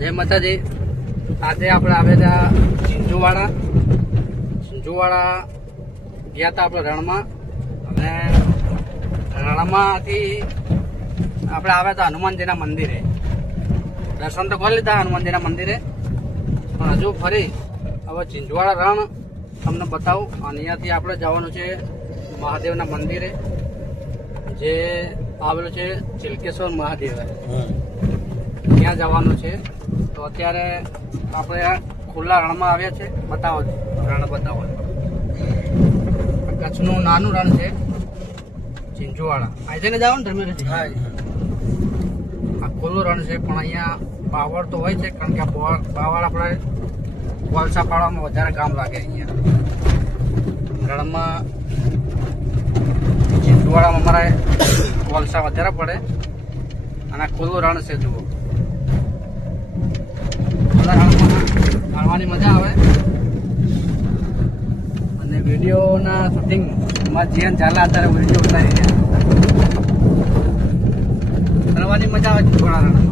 જય માતાજી. આજે આપણે આવ્યા હતા સિંજુવાડા ગયા હતા આપણે રણમાં, અને રણમાંથી આપણે આવ્યા હતા હનુમાનજીના મંદિરે. દર્શન તો કરી લીધા હનુમાનજીના મંદિરે, પણ હજુ ફરી હવે સિંજુવાડા રણ તમને બતાવું. અને અહીંયાથી આપણે જવાનું છે મહાદેવના મંદિરે, જે આવેલું છે ચિલકેશ્વર મહાદેવ. ત્યાં જવાનું છે. તો અત્યારે આપણે ખુલ્લા રણમાં આવ્યા છે. બતાવો રણ બતાવો. કચ્છનું નાનું રણ છે સિંજુવાડા. આજે ને જવાનું ધર્મેન્દ્રજી? હા, આ ખુલ્લું રણ છે, પણ અહીંયા પાવર તો હોય છે, કારણ કે પાવર આપણે કોલસા પાડવામાં વધારે કામ લાગે. અહીંયા રણમાં સિંજુવાડામાં અમારે કોલસા વધારે પડે, અને ખુલ્લું રણ છે. જુઓ, રણવાની મજા આવે. અને વિડીયોના શૂટિંગમાં જીવન ઝાલા અત્યારે વિડીયો ઉતારી રહ્યા. રણવાની મજા આવે થોડા રણમાં.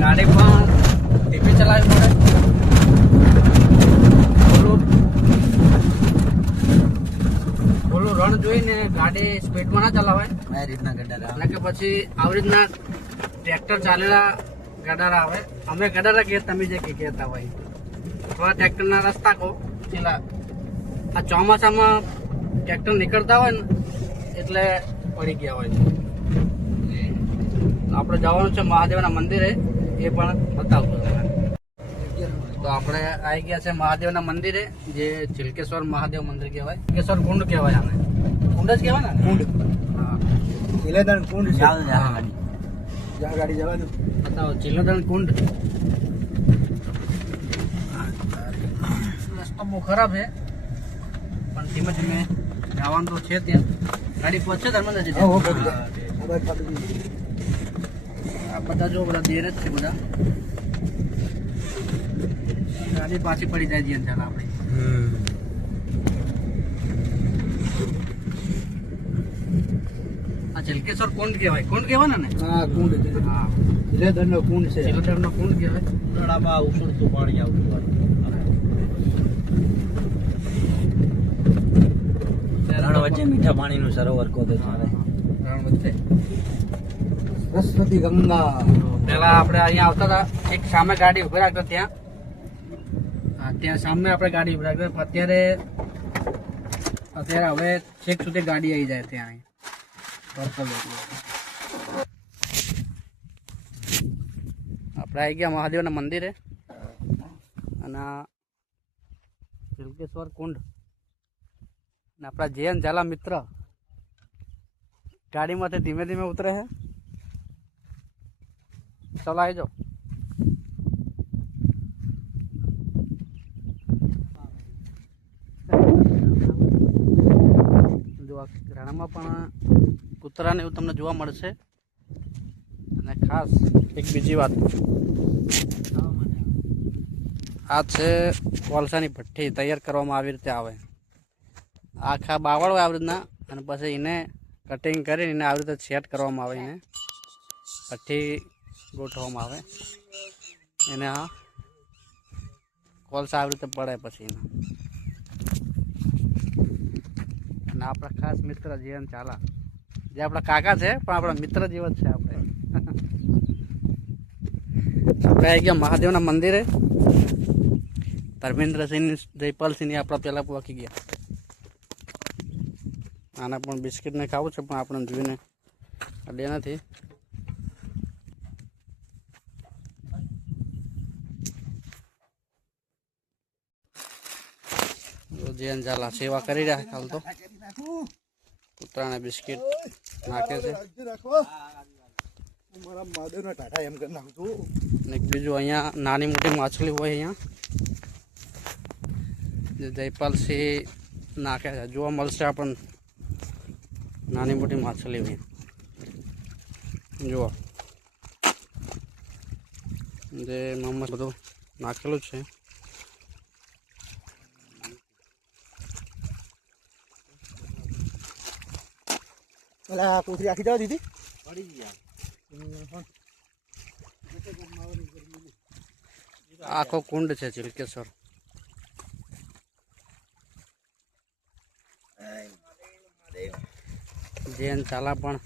ગાડી પણ ટીપી ચલાવવી પડે. ખુલ્લું રણ જોઈને ગાડી સ્પીડમાં ના ચલાવાય. આ રીતના ગડારા, એટલે કે પછી આવી રીતના ટ્રેક્ટર ચાલેલા ગડારા આવે. અમે ગડારા કહીએ, તમે જે કહેતા હોય. થોડા ટ્રેક્ટરના રસ્તા કહો પેલા. આ ચોમાસામાં ટ્રેક્ટર નીકળતા હોય ને એટલે પડી ગયા હોય. આપણે જવાનું છે મહાદેવના મંદિરે, એ પણ બતાવતો. તો આપણે આવી ગયા છે મહાદેવના મંદિરે, જે ચિલકેશ્વર મહાદેવ મંદિર કહેવાય. ચિલકેશ્વર કુંડ કહેવાય. આને કુંડ જ કહેવાય ને? કુંડ. હા, ચિલેદન કુંડ. ગાડી જવાનું બતાવો. ચિલેદન કુંડ. રસ્તો બહુ ખરાબ છે, પણ ધીમે ધીમે જવાનું તો છે. ત્યાં ગાડી પહોંચે ધર્મેન્દ્રજી? આ બધા જો બધા દેર જ છે બધા. ગાડી પાછી પડી જાય છે ચાલ આપણે. આ ચિલકેશ્વર કુંડ કહેવાય. કુંડ કહેવાય ને? હા, કુંડ. હા, ચિલેદરનો કુંડ છે. ચિલેદરનો કુંડ કહેવાય. ઉનાળામાં ઉછળતું પાણી આવતું હોય. રણ વચ્ચે મીઠા પાણીનું સરોવર ખોદે છે. રણ વચ્ચે સરસ્વતી ગંગા. પેલા આપણે અહીંયા આવતા હતા, એક સામે ગાડી ઉભી રાખતા ત્યાં. ત્યાં સામે આપણે ગાડી ઉભી રાખતા. અત્યારે હવે છેક સુધી ગાડી આવી જાય ત્યાં. આપણે આવી ગયા મહાદેવના મંદિરે, અને ચિલકેશ્વર કુંડ. અને આપણા જૈન ઝાલા મિત્ર ગાડીમાંથી ધીમે ધીમે ઉતરે છે. ચાલો આવી જાઓ. જો રણમાં પણ કૂતરાને એવું તમને જોવા મળશે. અને ખાસ એક બીજી વાત, આ છે કોલસાની ભઠ્ઠી તૈયાર કરવામાં આવી રીતે આવે. આખા બાવળ હોય આવી રીતના, અને પછી એને કટિંગ કરીને એને આવી રીતે સેટ કરવામાં આવે. એને ભઠ્ઠી ગોઠવવામાં આવે. એને આ કોલસા આવી રીતે પડે પછી એને. અને આપણા ખાસ મિત્ર જીવન ચાલા, જે આપણા કાકા છે પણ આપણા મિત્ર જીવન છે. આપણે આવી ગયા મહાદેવના મંદિરે. ધર્મેન્દ્રસિંહ જયપાલસિંહ આપણા પહેલાં પહોંચી ગયા. આને પણ બિસ્કિટને ખાવું છે, પણ આપણે જોઈને અડે નથી. જૈન ઝાલા સેવા કરી રહ્યા હાલ તો. કૂતરાને બિસ્કિટ નાખે છે. બીજું અહીંયા નાની મોટી માછલી હોય અહીંયા, જે જયપાલસિંહ નાખે છે. જોવા મળશે આપણને નાની મોટી માછલી હોય. જુઓ, જે મમ્મી બધું નાખેલું છે. કોથળી આખી જવા દીધી પડી ગયા. આખો કુંડ છે ચિલકેશ્વર. જૈન ચાલા પણ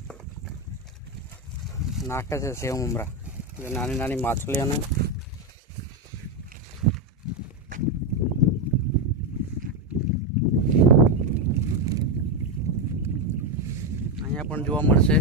નાખે છે સેવ મમરા, નાની નાની માછલીઓને. અહીંયા પણ જોવા મળશે